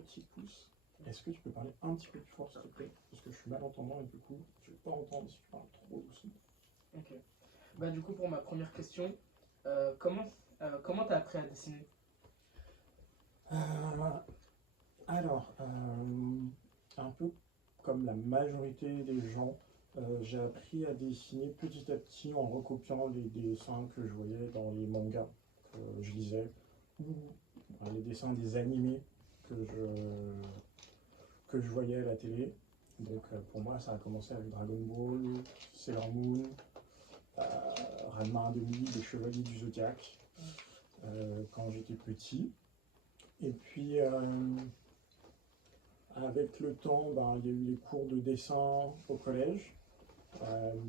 petit pouce. Est-ce que tu peux parler un petit peu plus fort, s'il te plaît? Parce que je suis malentendant et du coup, je ne vais pas entendre si tu parles trop doucement. Ok. Bah, du coup, pour ma première question, comment t'as appris à dessiner? Alors, un peu comme la majorité des gens, j'ai appris à dessiner petit à petit en recopiant les dessins que je voyais dans les mangas que je lisais, ou les dessins des animés que je voyais à la télé. Donc pour moi, ça a commencé avec Dragon Ball, Sailor Moon, Ranma 1/2, les Chevaliers du Zodiaque, quand j'étais petit. Et puis, avec le temps, ben, il y a eu les cours de dessin au collège,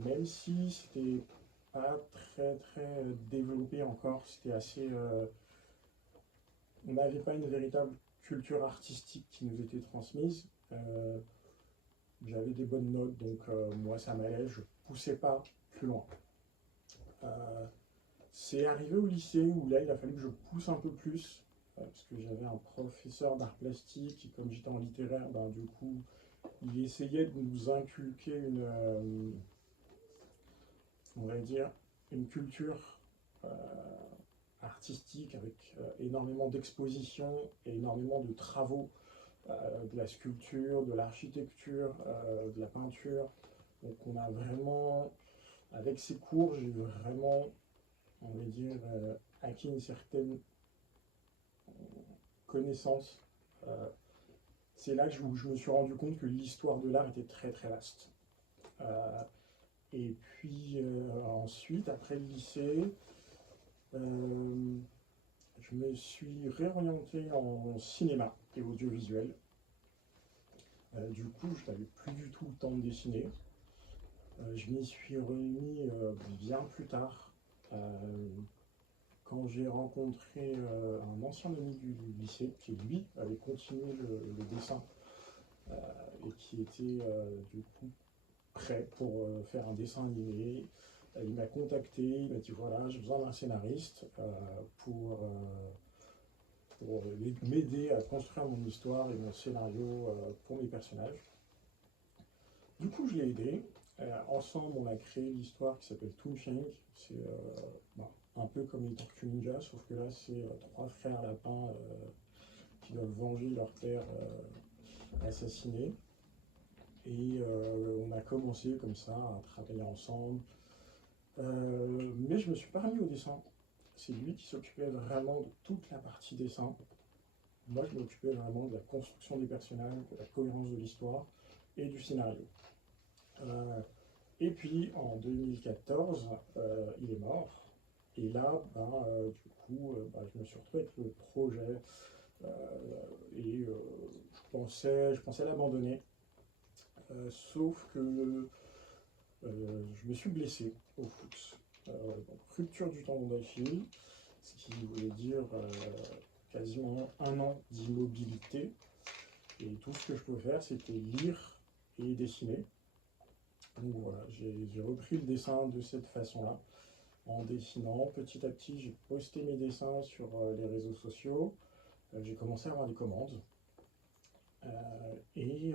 même si c'était pas très développé encore, c'était assez... on n'avait pas une véritable culture artistique qui nous était transmise. J'avais des bonnes notes, donc moi ça m'allait, je poussais pas plus loin. C'est arrivé au lycée où là il a fallu que je pousse un peu plus, parce que j'avais un professeur d'art plastique et comme j'étais en littéraire, ben, du coup il essayait de nous inculquer on va dire, une culture artistique avec énormément d'expositions et énormément de travaux, de la sculpture, de l'architecture, de la peinture. Donc on a vraiment, avec ces cours, j'ai vraiment, on va dire, acquis une certaine connaissance. C'est là que je me suis rendu compte que l'histoire de l'art était très vaste. Et puis ensuite, après le lycée, je me suis réorienté en cinéma et audiovisuel. Du coup, je n'avais plus du tout le temps de dessiner. Je m'y suis remis bien plus tard, quand j'ai rencontré un ancien ami du lycée qui, lui, avait continué le dessin et qui était du coup prêt pour faire un dessin animé. Il m'a contacté, il m'a dit voilà, j'ai besoin d'un scénariste pour m'aider à construire mon histoire et mon scénario pour mes personnages. Du coup, je l'ai aidé. Ensemble, on a créé l'histoire qui s'appelle Toon Shank. C'est un peu comme les Tortues Ninja, sauf que là, c'est trois frères lapins qui doivent venger leur père assassiné. Et on a commencé comme ça à travailler ensemble. Mais je me suis pas remis au dessin. C'est lui qui s'occupait vraiment de toute la partie dessin. Moi, je m'occupais vraiment de la construction des personnages, de la cohérence de l'histoire et du scénario. Et puis, en 2014, il est mort. Et là, du coup, je me suis retrouvé avec le projet et je pensais l'abandonner. Sauf que je me suis blessé au foot. Donc, rupture du tendon d'Achille, ce qui voulait dire quasiment 1 an d'immobilité. Et tout ce que je peux faire, c'était lire et dessiner. Donc voilà, j'ai repris le dessin de cette façon-là, en dessinant. Petit à petit, j'ai posté mes dessins sur les réseaux sociaux. J'ai commencé à avoir des commandes. Et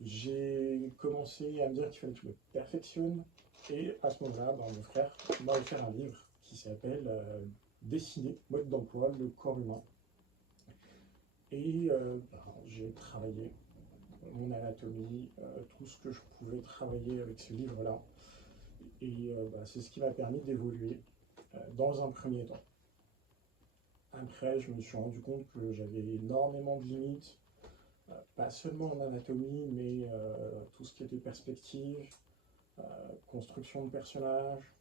j'ai commencé à me dire qu'il fallait que je me perfectionne. Et à ce moment-là, mon frère m'a offert un livre qui s'appelle Dessiner, mode d'emploi, le corps humain. Et j'ai travaillé mon anatomie, tout ce que je pouvais travailler avec ce livre-là. Et c'est ce qui m'a permis d'évoluer dans un premier temps. Après, je me suis rendu compte que j'avais énormément de limites, pas seulement en anatomie, mais tout ce qui était perspective, construction de personnages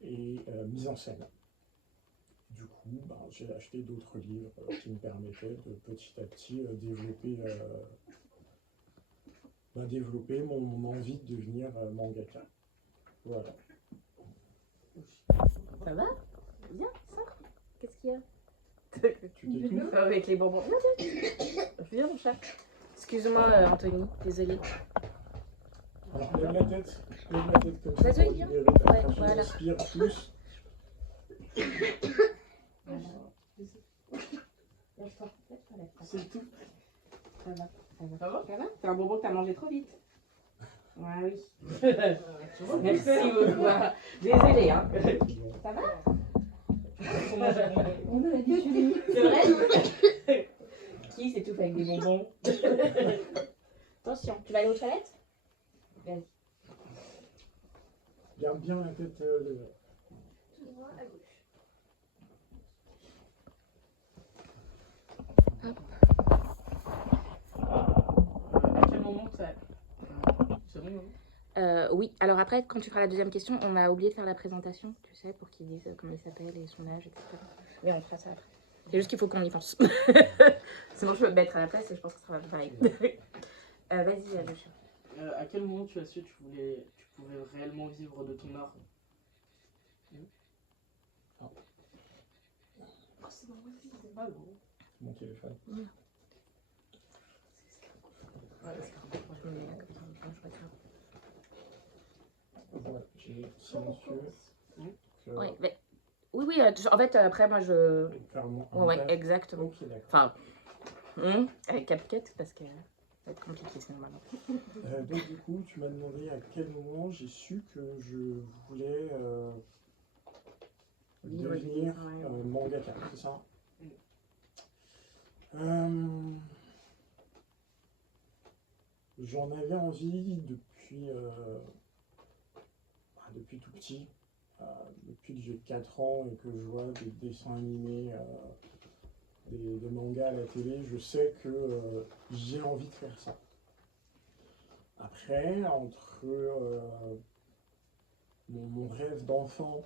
et mise en scène. Du coup, j'ai acheté d'autres livres qui me permettaient de petit à petit développer mon envie de devenir mangaka. Voilà. Ça va? Bien, ça? Qu'est-ce qu'il y a? Tu t'étouffes? Avec les bonbons. Viens, mon chat. Excuse-moi, Anthony, désolée. Alors, lève la tête comme ça Vas-y, pour viens. libérer ta Ouais, trachée, voilà. respire plus. Ça va? Ça va? C'est un bonbon que t'as mangé trop vite. Ouais, oui. Tu vois? Merci beaucoup. Désolée, hein. Bon. Ça va? On a dit Julie. C'est vrai? Qui s'étouffe avec des bonbons? Attention, tu vas aller aux toilettes? Vas-y. Garde bien la tête levée. Moi à gauche. À quel moment que ça. C'est bon, non? Oui, alors après, quand tu feras la deuxième question, on a oublié de faire la présentation, tu sais, pour qu'ils disent comment il s'appelle et son âge, etc. Mais on fera ça après. C'est juste qu'il faut qu'on y pense. Sinon, je peux me mettre à la place et je pense que ça va pareil. Vas-y, Alucha. À quel moment tu as su que tu pouvais réellement vivre de ton art? Oh, c'est bon, vas-y. C'est pas gros. Mon téléphone. Ouais, je me mets là comme ça, je regarde. Voilà, j'ai silencieux. Ouais, mais- Oui, oui, en fait, après, moi, je... Clairement. Ouais, exactement. Ok, d'accord. Enfin, avec CapCut, parce que ça va être compliqué sinon maintenant. Donc du coup, tu m'as demandé à quel moment j'ai su que je voulais Vivre du devenir dessin, ouais. mangaka, c'est ça? J'en avais envie depuis tout petit, depuis que j'ai 4 ans et que je vois des dessins animés, des mangas à la télé, je sais que j'ai envie de faire ça. Après, entre mon rêve d'enfant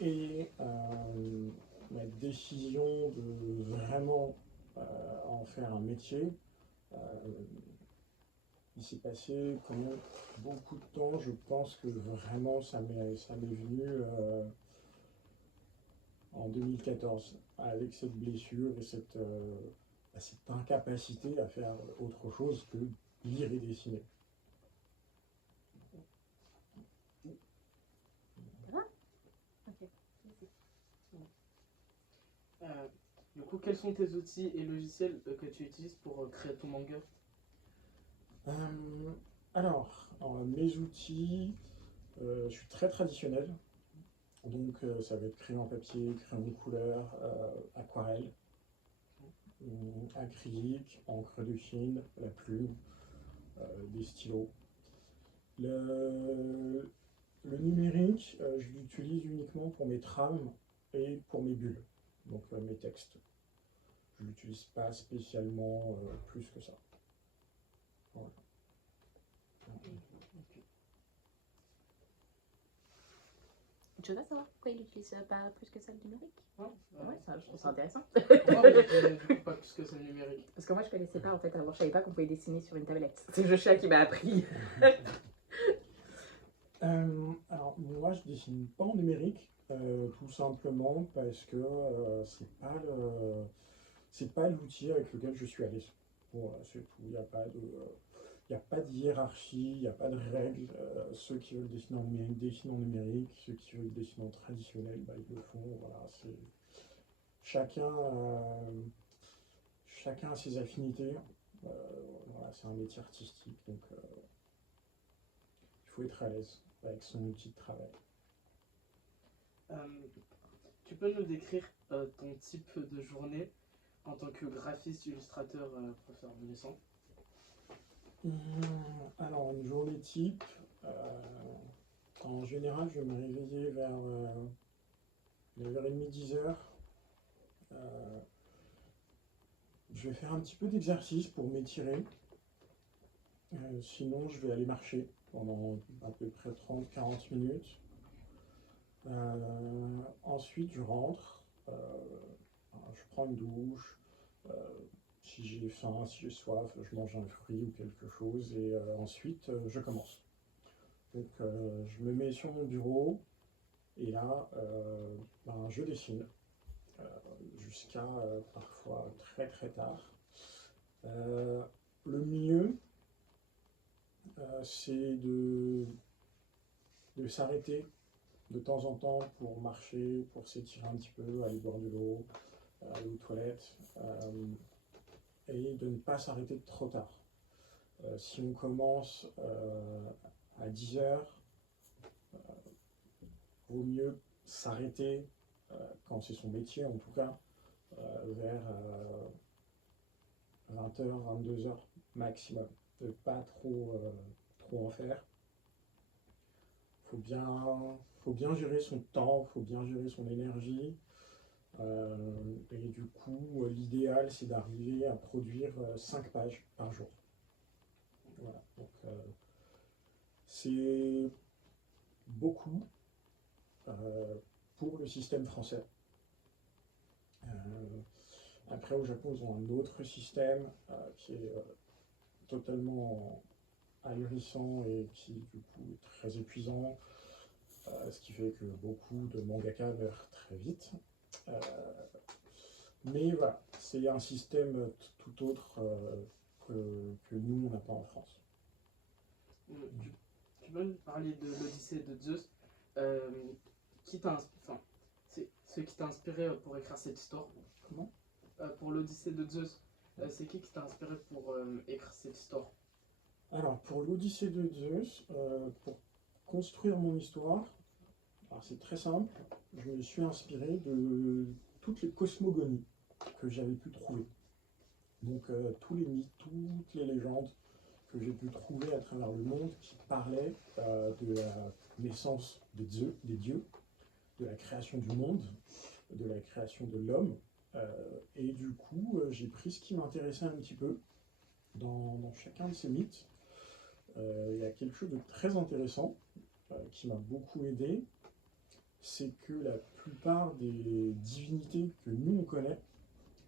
et ma décision de vraiment en faire un métier, il s'est passé quand même beaucoup de temps. Je pense que vraiment ça m'est venu en 2014 avec cette blessure et cette incapacité à faire autre chose que lire et dessiner. Du coup, quels sont tes outils et logiciels que tu utilises pour créer ton manga? Alors, mes outils, je suis très traditionnel. Donc, ça va être crayon papier, crayon couleur, aquarelle, acrylique, encre de Chine, la plume, des stylos. Le numérique, je l'utilise uniquement pour mes trames et pour mes bulles, donc mes textes. Je ne l'utilise pas spécialement plus que ça. Voilà. Tu veux savoir pourquoi il n'utilise pas plus que ça le numérique? Ouais, ça, je trouve ça intéressant. Pourquoi vous utilisez du coup pas plus que ça le numérique? Parce que moi, je connaissais pas, en fait, avant, je savais pas qu'on pouvait dessiner sur une tablette. C'est Joshua qui m'a appris. Alors, moi, je dessine pas en numérique, tout simplement parce que c'est pas l'outil avec lequel je suis à l'aise. Bon, c'est tout. Il n'y a pas de hiérarchie, il n'y a pas de règles. Ceux qui veulent dessiner en numérique dessinent en numérique. Ceux qui veulent dessiner en traditionnel, bah, ils le font. Voilà, chacun, chacun a ses affinités. Voilà, c'est un métier artistique, donc il faut être à l'aise avec son outil de travail. Tu peux nous décrire ton type de journée en tant que graphiste, illustrateur, professeur de dessin? Alors, une journée type, en général, je vais me réveiller vers 9h30, 10h. Je vais faire un petit peu d'exercice pour m'étirer. Sinon, je vais aller marcher pendant à peu près 30-40 minutes. Ensuite, je rentre, je prends une douche. Si j'ai faim, si j'ai soif, je mange un fruit ou quelque chose et ensuite je commence. Donc je me mets sur mon bureau et là je dessine jusqu'à parfois très très tard. Le mieux c'est de s'arrêter de temps en temps pour marcher, pour s'étirer un petit peu, aller boire de l'eau, aller aux toilettes. et de ne pas s'arrêter trop tard. Si on commence à 10 heures, vaut mieux s'arrêter, quand c'est son métier en tout cas, vers 20 h, 22 h maximum. Ne pas trop en faire. Faut bien gérer son temps, faut bien gérer son énergie. Et du coup, l'idéal, c'est d'arriver à produire 5 pages par jour. Voilà. Donc, c'est beaucoup pour le système français. Après, au Japon, ils ont un autre système qui est totalement ahurissant et qui, du coup, est très épuisant, ce qui fait que beaucoup de mangaka meurent très vite. Mais voilà, c'est un système tout autre que nous, on n'a pas en France. Tu peux me parler de l'Odyssée de Zeus, enfin, c'est ce qui t'a inspiré pour écrire cette histoire? Comment? Pour l'Odyssée de Zeus, c'est qui t'a inspiré pour écrire cette histoire? Alors, pour l'Odyssée de Zeus, pour construire mon histoire, alors c'est très simple, je me suis inspiré de toutes les cosmogonies que j'avais pu trouver. Donc tous les mythes, toutes les légendes que j'ai pu trouver à travers le monde qui parlaient de la naissance des dieux, de la création du monde, de la création de l'homme. Et du coup, j'ai pris ce qui m'intéressait un petit peu dans chacun de ces mythes. Il y a quelque chose de très intéressant qui m'a beaucoup aidé, c'est que la plupart des divinités que nous on connaît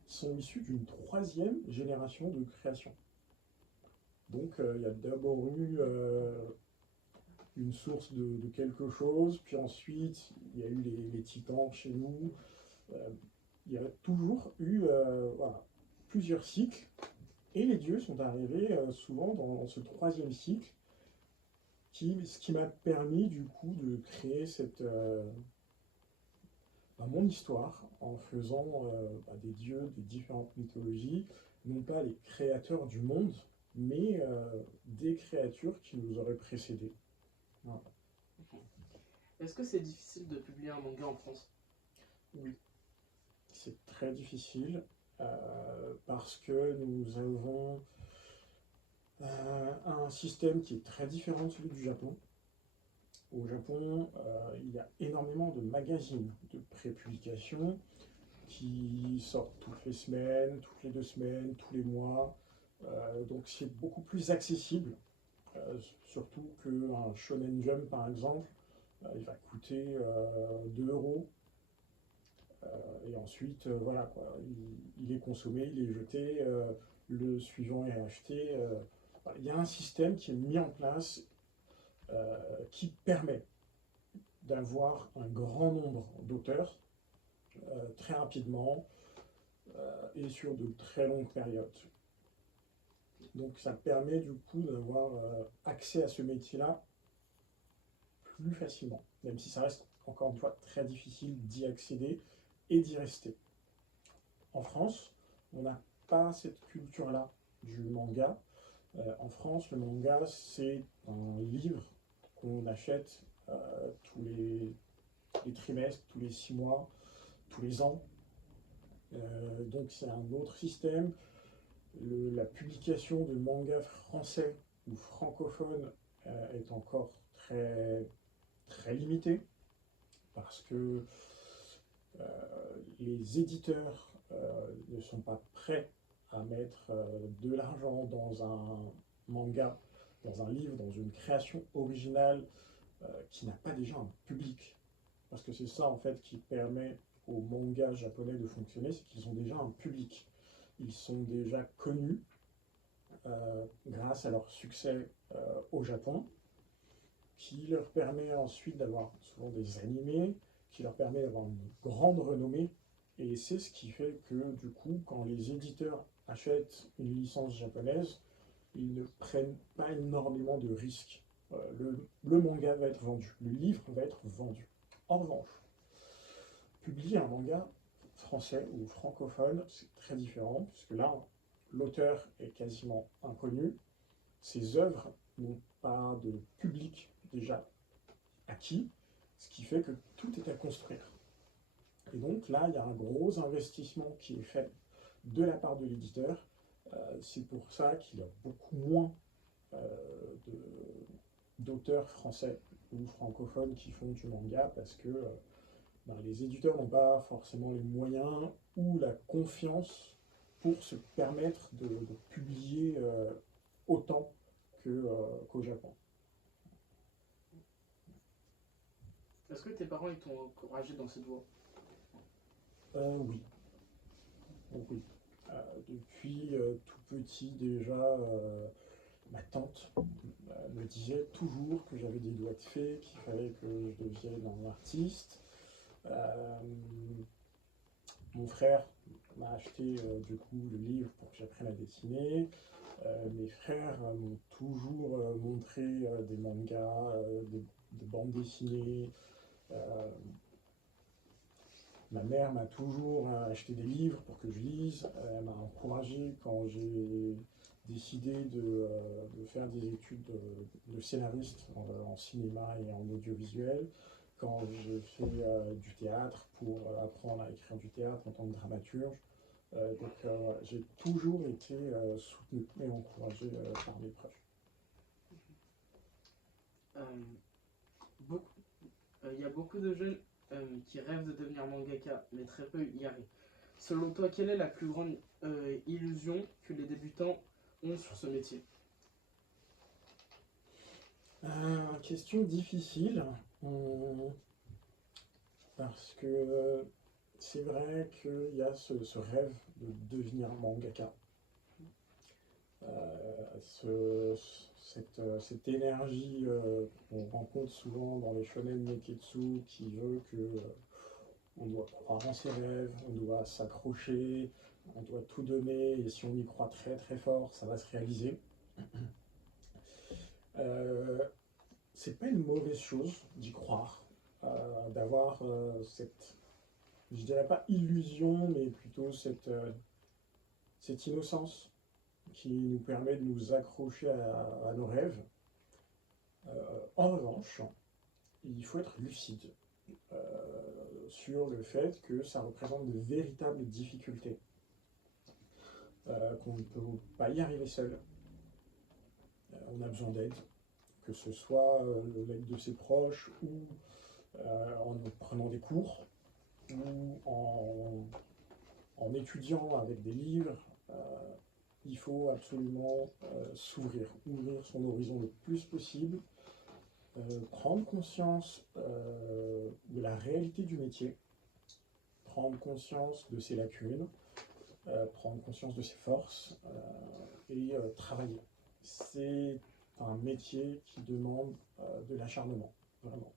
sont issues d'une 3e génération de création. Donc il y a d'abord eu une source de quelque chose, puis ensuite il y a eu les titans chez nous. Il y a toujours eu voilà, plusieurs cycles, et les dieux sont arrivés souvent dans ce 3e cycle, ce qui m'a permis du coup de créer mon histoire en faisant des dieux des différentes mythologies, non pas les créateurs du monde, mais des créatures qui nous auraient précédés. Voilà. Est-ce que c'est difficile de publier un manga en France? Oui, c'est très difficile parce que nous avons un système qui est très différent de celui du Japon. Au Japon, il y a énormément de magazines de prépublication qui sortent toutes les semaines, toutes les 2 semaines, tous les mois. Donc c'est beaucoup plus accessible, surtout qu'un Shonen Jump par exemple, il va coûter 2 €. Et ensuite, voilà, quoi, il est consommé, il est jeté, le suivant est acheté. Il y a un système qui est mis en place qui permet d'avoir un grand nombre d'auteurs très rapidement et sur de très longues périodes. Donc ça permet du coup d'avoir accès à ce métier-là plus facilement, même si ça reste encore une fois très difficile d'y accéder et d'y rester. En France, on n'a pas cette culture-là du manga. En France, le manga, c'est un livre qu'on achète tous les trimestres, tous les 6 mois, tous les ans. Donc c'est un autre système. La publication de mangas français ou francophones est encore très, très limitée parce que les éditeurs ne sont pas prêts à mettre de l'argent dans un manga, dans un livre, dans une création originale qui n'a pas déjà un public. Parce que c'est ça en fait qui permet aux mangas japonais de fonctionner, c'est qu'ils ont déjà un public. Ils sont déjà connus grâce à leur succès au Japon, qui leur permet ensuite d'avoir souvent des animés, qui leur permet d'avoir une grande renommée. Et c'est ce qui fait que du coup, quand les éditeurs achètent une licence japonaise, ils ne prennent pas énormément de risques. Le manga va être vendu, le livre va être vendu. En revanche, publier un manga français ou francophone, c'est très différent, puisque là, l'auteur est quasiment inconnu, ses œuvres n'ont pas de public déjà acquis, ce qui fait que tout est à construire. Et donc là, il y a un gros investissement qui est fait de la part de l'éditeur. C'est pour ça qu'il y a beaucoup moins d'auteurs français ou francophones qui font du manga, parce que les éditeurs n'ont pas forcément les moyens ou la confiance pour se permettre de publier autant qu'au Japon. Est-ce que tes parents ils t'ont encouragé dans cette voie? Oui. Donc, oui. Depuis tout petit déjà, ma tante me disait toujours que j'avais des doigts de fée, qu'il fallait que je devienne un artiste. Mon frère m'a acheté du coup le livre pour que j'apprenne à dessiner. Mes frères m'ont toujours montré des mangas, des bandes dessinées. Ma mère m'a toujours acheté des livres pour que je lise. Elle m'a encouragé quand j'ai décidé de faire des études de scénariste en cinéma et en audiovisuel. Quand j'ai fait du théâtre pour apprendre à écrire du théâtre en tant que dramaturge. Donc j'ai toujours été soutenu et encouragé par mes proches. Il y a beaucoup de jeunes qui rêvent de devenir mangaka, mais très peu y arrivent. Selon toi, quelle est la plus grande illusion que les débutants ont sur ce métier? Question difficile, parce que c'est vrai qu'il y a ce rêve de devenir mangaka. Cette énergie qu'on rencontre souvent dans les shonen neketsu qui veut que on doit croire en ses rêves, on doit s'accrocher, on doit tout donner, et si on y croit très très fort, ça va se réaliser. C'est pas une mauvaise chose d'y croire, d'avoir cette, je dirais pas illusion, mais plutôt cette innocence qui nous permet de nous accrocher à nos rêves. En revanche, il faut être lucide sur le fait que ça représente de véritables difficultés, qu'on ne peut pas y arriver seul. On a besoin d'aide, que ce soit l'aide de ses proches ou en prenant des cours ou en étudiant avec des livres. Il faut absolument ouvrir son horizon le plus possible, prendre conscience de la réalité du métier, prendre conscience de ses lacunes, prendre conscience de ses forces et travailler. C'est un métier qui demande de l'acharnement, vraiment.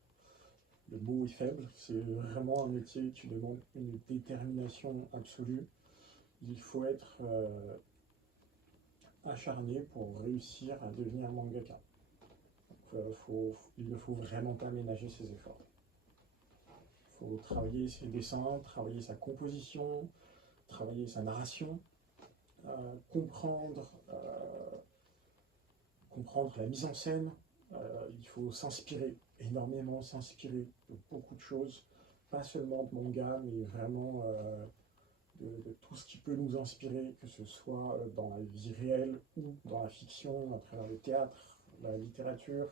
Le mot est faible, c'est vraiment un métier qui demande une détermination absolue. Il faut être acharné pour réussir à devenir mangaka. Il ne faut vraiment pas ménager ses efforts. Il faut travailler ses dessins, travailler sa composition, travailler sa narration, comprendre la mise en scène. Il faut énormément s'inspirer de beaucoup de choses, pas seulement de manga, mais vraiment de tout ce qui peut nous inspirer, que ce soit dans la vie réelle ou dans la fiction, à travers le théâtre, la littérature,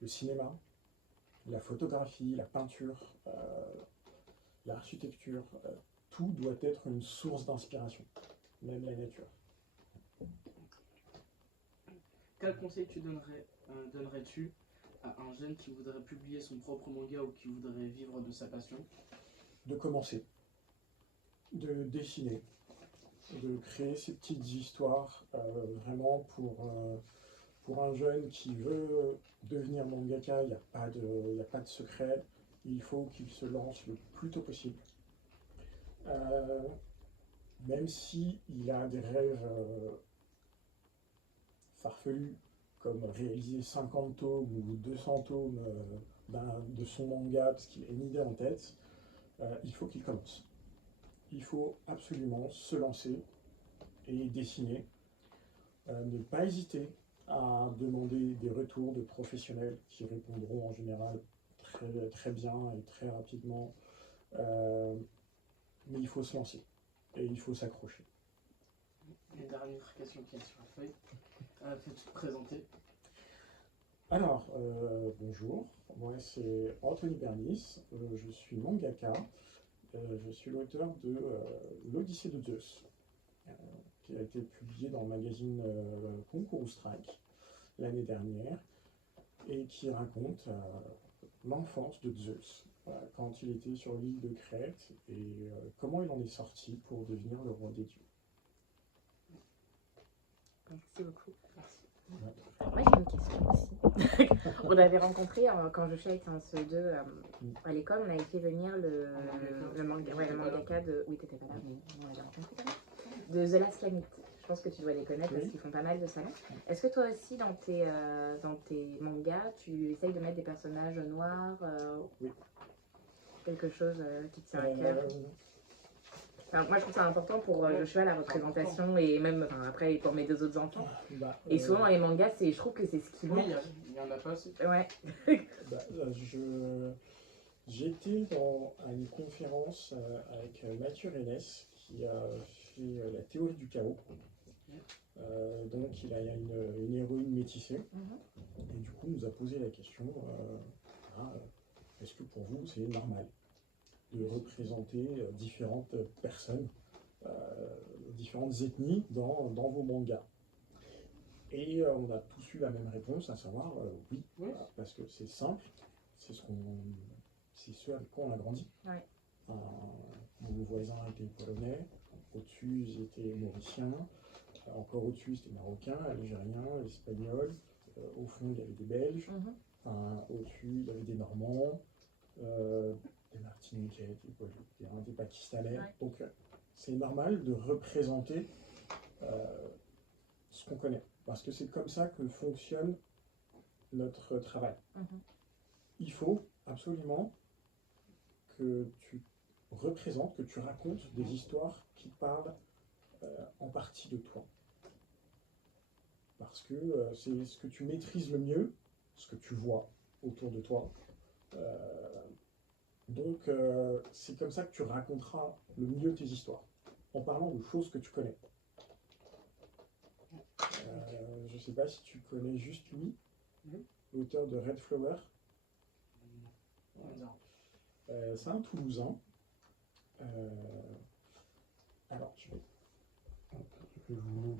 le cinéma, la photographie, la peinture, l'architecture. Tout doit être une source d'inspiration, même la nature. Quel conseil donnerais-tu à un jeune qui voudrait publier son propre manga ou qui voudrait vivre de sa passion? De commencer, de dessiner, de créer ces petites histoires, vraiment pour un jeune qui veut devenir mangaka. Il n'y a pas de secret, il faut qu'il se lance le plus tôt possible. Même si il a des rêves farfelus, comme réaliser 50 tomes ou 200 tomes de son manga, parce qu'il a une idée en tête, il faut qu'il commence. Il faut absolument se lancer et dessiner. Ne pas hésiter à demander des retours de professionnels qui répondront en général très, très bien et très rapidement. Mais il faut se lancer et il faut s'accrocher. Une dernière question qui est sur la feuille. Peux-tu te présenter? Alors, bonjour, moi c'est Anthony Bernis, je suis mangaka, je suis l'auteur de l'Odyssée de Zeus, qui a été publié dans le magazine Concours Strike l'année dernière, et qui raconte l'enfance de Zeus, quand il était sur l'île de Crète, et comment il en est sorti pour devenir le roi des dieux. Merci beaucoup. Merci. Ouais. Moi j'ai une question aussi. On avait rencontré quand je faisais un CE2 à l'école, on avait fait venir le mangaka de. Oui, t'étais pas là, mais on l'avait rencontré quand même. De The Last Lamite. Je pense que tu dois les connaître parce qu'ils font pas mal de salons. Est-ce que toi aussi dans tes mangas, tu essayes de mettre des personnages noirs Oui. Quelque chose qui te tient à cœur? Enfin, moi je trouve ça important pour Joshua la représentation et même après pour mes deux autres enfants. Et souvent dans les mangas, je trouve que c'est ce qui Oui, manque. il y en a pas aussi. Ouais. J'étais à une conférence avec Mathieu Rennes qui a fait la théorie du chaos. Donc il a une héroïne métissée et du coup nous a posé la question est-ce que pour vous c'est normal de représenter différentes personnes, différentes ethnies dans vos mangas? Et on a tous eu la même réponse, à savoir oui, parce que c'est simple, c'est ce avec quoi on a grandi. Ouais. Mon voisin était polonais, au-dessus ils étaient mauriciens, encore au-dessus c'était marocain, algérien, espagnol, au fond il y avait des Belges, au-dessus il y avait des Normands, des Martiniquais, des Pakistanais. Ouais. Donc c'est normal de représenter ce qu'on connaît, parce que c'est comme ça que fonctionne notre travail. Il faut absolument que tu représentes, que tu racontes des histoires qui parlent en partie de toi. Parce que c'est ce que tu maîtrises le mieux, ce que tu vois autour de toi. Donc c'est comme ça que tu raconteras le mieux tes histoires, en parlant de choses que tu connais. Je ne sais pas si tu connais juste lui, l'auteur de Red Flower. C'est un Toulousain. Alors, je vais vous